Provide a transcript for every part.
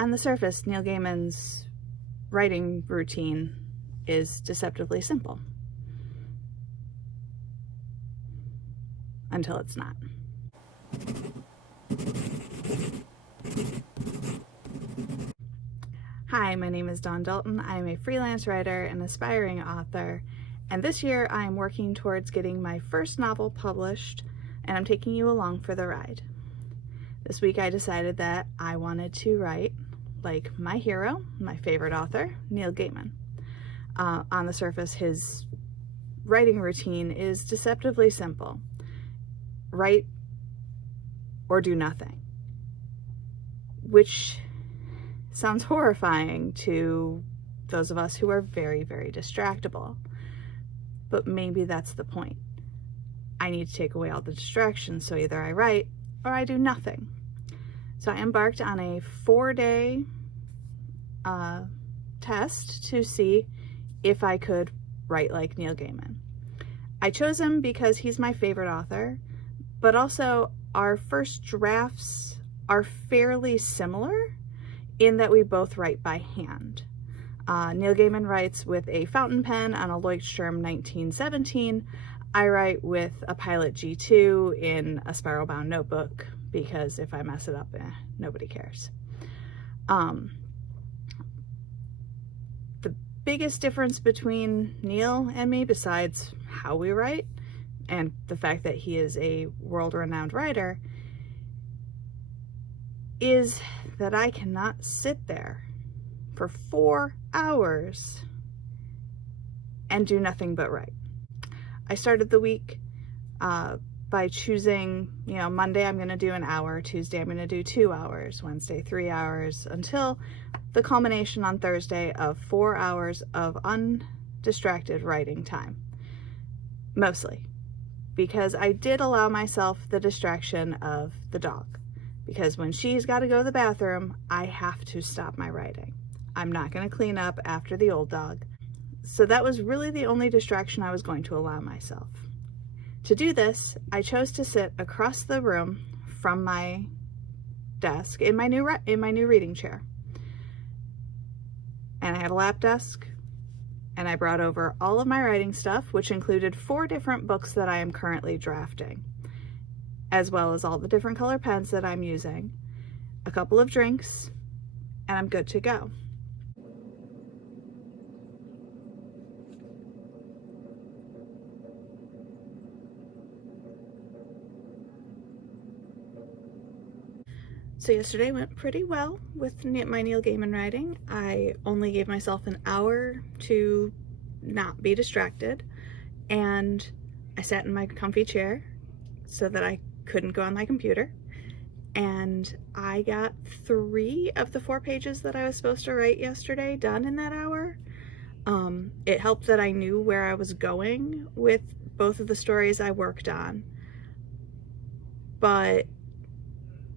On the surface, Neil Gaiman's writing routine is deceptively simple. Until it's not. Hi, my name is Dawn Dalton. I'm a freelance writer and aspiring author, and this year I'm working towards getting my first novel published, and I'm taking you along for the ride. This week I decided that I wanted to write like my hero, my favorite author, Neil Gaiman. On the surface, his writing routine is deceptively simple. Write or do nothing, which sounds horrifying to those of us who are very, very distractible. But maybe that's the point. I need to take away all the distractions, so either I write or I do nothing. So I embarked on a 4-day test to see if I could write like Neil Gaiman. I chose him because he's my favorite author, but also our first drafts are fairly similar in that we both write by hand. Neil Gaiman writes with a fountain pen on a Leuchtturm 1917. I write with a Pilot G2 in a spiral-bound notebook because if I mess it up, nobody cares. The biggest difference between Neil and me, besides how we write and the fact that he is a world-renowned writer, is that I cannot sit there for 4 hours and do nothing but write. I started the week by choosing, Monday I'm going to do an hour, Tuesday I'm going to do 2 hours, Wednesday 3 hours, until the culmination on Thursday of 4 hours of undistracted writing time. Mostly because I did allow myself the distraction of the dog. Because when she's got to go to the bathroom, I have to stop my writing. I'm not going to clean up after the old dog. So that was really the only distraction I was going to allow myself. To do this, I chose to sit across the room from my desk in my new reading chair. And I had a lap desk, and I brought over all of my writing stuff, which included 4 different books that I am currently drafting, as well as all the different color pens that I'm using, a couple of drinks, and I'm good to go. So yesterday went pretty well with my Neil Gaiman writing. I only gave myself an hour to not be distracted, and I sat in my comfy chair so that I couldn't go on my computer, and I got 3 of the 4 pages that I was supposed to write yesterday done in that hour. It helped that I knew where I was going with both of the stories I worked on, but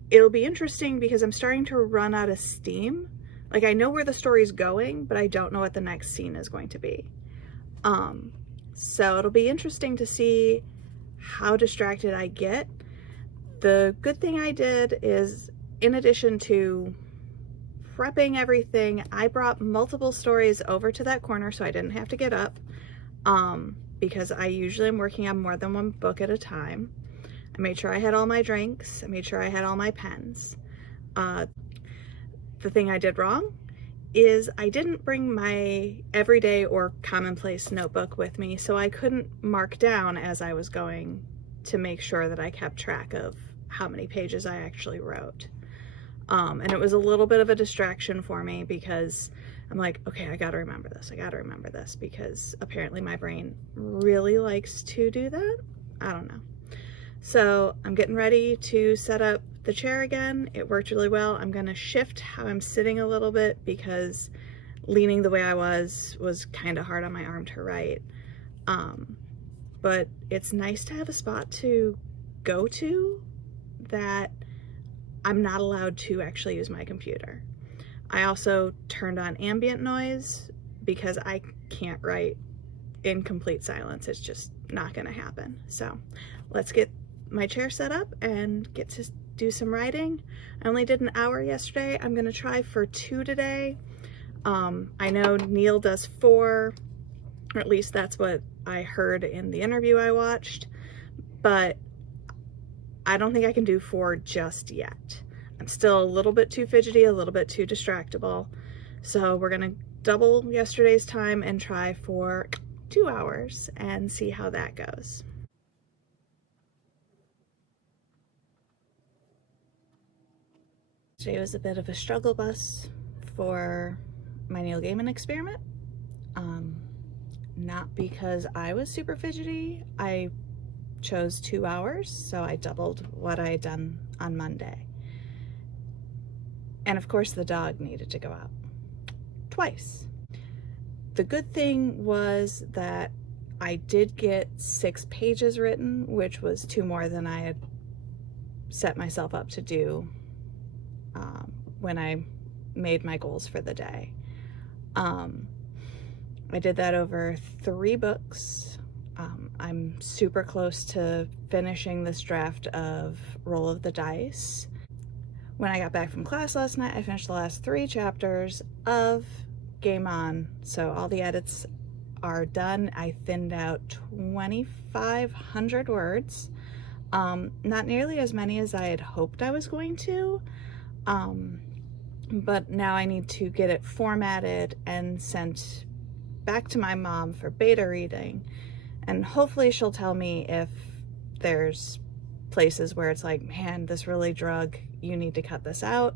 it'll be interesting because I'm starting to run out of steam. Like, I know where the story's going, but I don't know what the next scene is going to be. So it'll be interesting to see how distracted I get. The good thing I did is, in addition to prepping everything, I brought multiple stories over to that corner so I didn't have to get up, because I usually am working on more than one book at a time. I made sure I had all my drinks. I made sure I had all my pens. The thing I did wrong is I didn't bring my everyday or commonplace notebook with me, so I couldn't mark down as I was going to make sure that I kept track of how many pages I actually wrote. And it was a little bit of a distraction for me because I'm like, okay, I gotta remember this, because apparently my brain really likes to do that. I don't know. So I'm getting ready to set up the chair again. It worked really well. I'm gonna shift how I'm sitting a little bit because leaning the way I was kind of hard on my arm to write. But it's nice to have a spot to go to that I'm not allowed to actually use my computer. I also turned on ambient noise because I can't write in complete silence. It's just not gonna happen. So let's get my chair set up and get to do some writing. I only did an hour yesterday. I'm gonna try for 2 today. I know Neil does 4, or at least that's what I heard in the interview I watched, but I don't think I can do 4 just yet. I'm still a little bit too fidgety, a little bit too distractible. So we're gonna double yesterday's time and try for 2 hours and see how that goes. Today was a bit of a struggle bus for my Neil Gaiman experiment. Not because I was super fidgety. I chose 2 hours, so I doubled what I had done on Monday. And of course the dog needed to go out twice. The good thing was that I did get 6 pages written, which was 2 more than I had set myself up to do when I made my goals for the day. I did that over 3 books. I'm super close to finishing this draft of Roll of the Dice. When I got back from class last night, I finished the last 3 chapters of Gaiman, so all the edits are done. I thinned out 2,500 words. Not nearly as many as I had hoped I was going to, but now I need to get it formatted and sent back to my mom for beta reading, and hopefully she'll tell me if there's places where it's like, man, this really drug, you need to cut this out,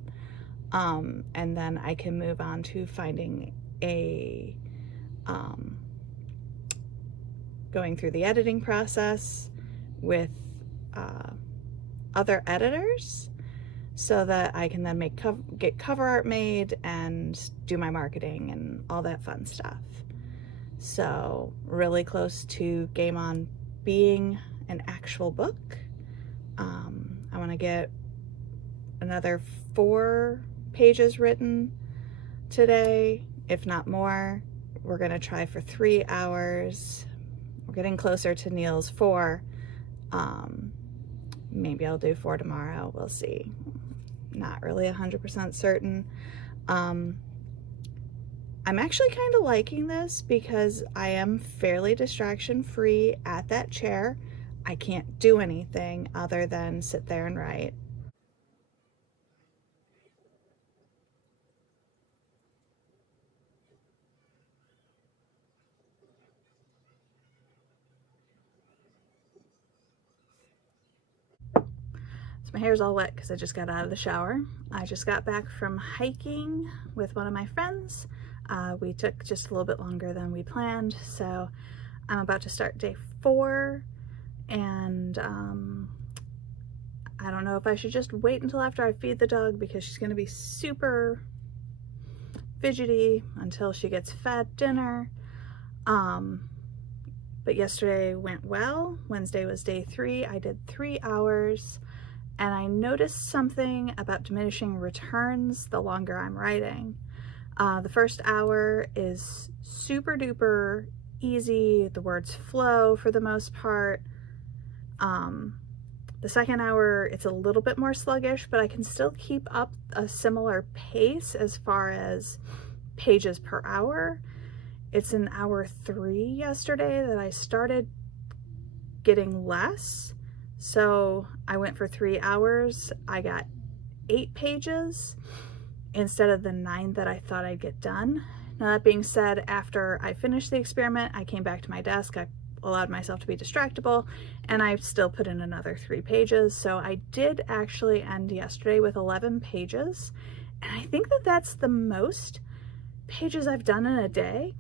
and then I can move on to finding a going through the editing process with other editors so that I can then get cover art made and do my marketing and all that fun stuff. So really close to Gaiman being an actual book. I want to get another 4 pages written today, if not more. We're going to try for 3 hours. We're getting closer to Neil's 4. Maybe I'll do 4 tomorrow. We'll see. Not really 100% certain. I'm actually kind of liking this because I am fairly distraction free at that chair. I can't do anything other than sit there and write. My hair's all wet because I just got out of the shower. I just got back from hiking with one of my friends. We took just a little bit longer than we planned, so I'm about to start day 4, and I don't know if I should just wait until after I feed the dog because she's going to be super fidgety until she gets fed dinner. But yesterday went well. Wednesday was day 3. I did 3 hours. And I noticed something about diminishing returns the longer I'm writing. The first hour is super duper easy. The words flow for the most part. The second hour, it's a little bit more sluggish, but I can still keep up a similar pace as far as pages per hour. It's in hour 3 yesterday that I started getting less. So I went for 3 hours. I got 8 pages instead of the 9 that I thought I'd get done. Now that being said, after I finished the experiment, I came back to my desk. I allowed myself to be distractible, and I still put in another 3 pages. So I did actually end yesterday with 11 pages. And I think that that's the most pages I've done in a day.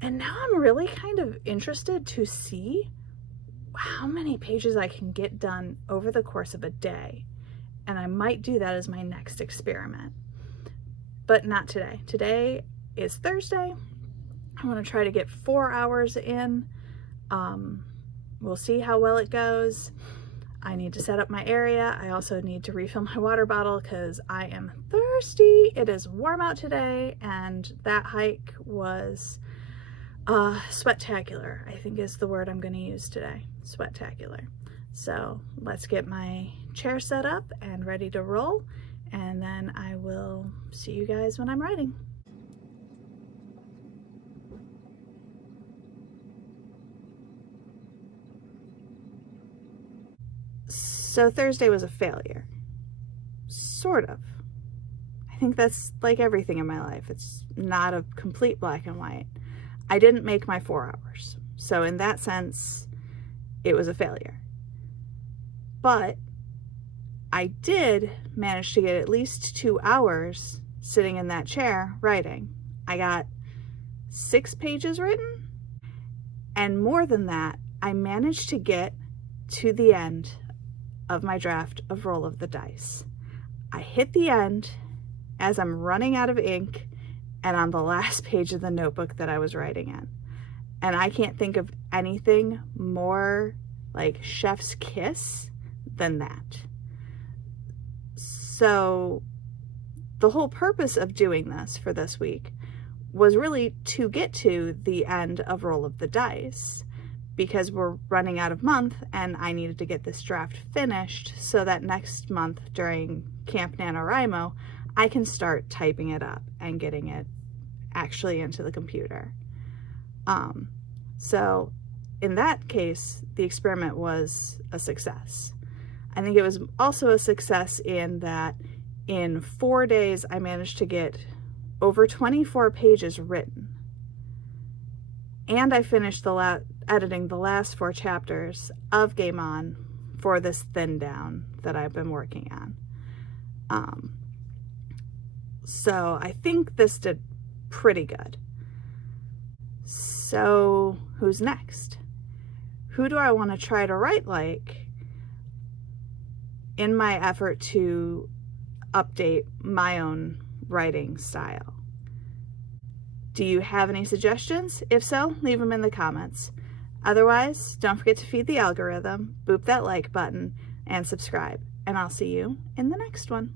And now I'm really kind of interested to see how many pages I can get done over the course of a day. And I might do that as my next experiment, but not today. Today is Thursday. I want to try to get 4 hours in. We'll see how well it goes. I need to set up my area. I also need to refill my water bottle because I am thirsty. It is warm out today, and that hike was sweat-tacular, I think is the word I'm going to use today. Sweat-tacular. So let's get my chair set up and ready to roll, and then I will see you guys when I'm writing. So Thursday was a failure. Sort of. I think that's like everything in my life. It's not a complete black and white. I didn't make my 4 hours. So in that sense, it was a failure. But I did manage to get at least 2 hours sitting in that chair writing. I got 6 pages written, and more than that, I managed to get to the end of my draft of Roll of the Dice. I hit the end as I'm running out of ink and on the last page of the notebook that I was writing in. And I can't think of anything more like chef's kiss than that. So the whole purpose of doing this for this week was really to get to the end of Roll of the Dice, because we're running out of month and I needed to get this draft finished so that next month during Camp NaNoWriMo, I can start typing it up and getting it actually into the computer. So in that case, the experiment was a success. I think it was also a success in that in 4 days, I managed to get over 24 pages written. And I finished editing the last 4 chapters of Gaiman for this thin down that I've been working on. So I think this did pretty good. So who's next? Who do I want to try to write like in my effort to update my own writing style? Do you have any suggestions? If so, leave them in the comments. Otherwise, don't forget to feed the algorithm, boop that like button, and subscribe. And I'll see you in the next one.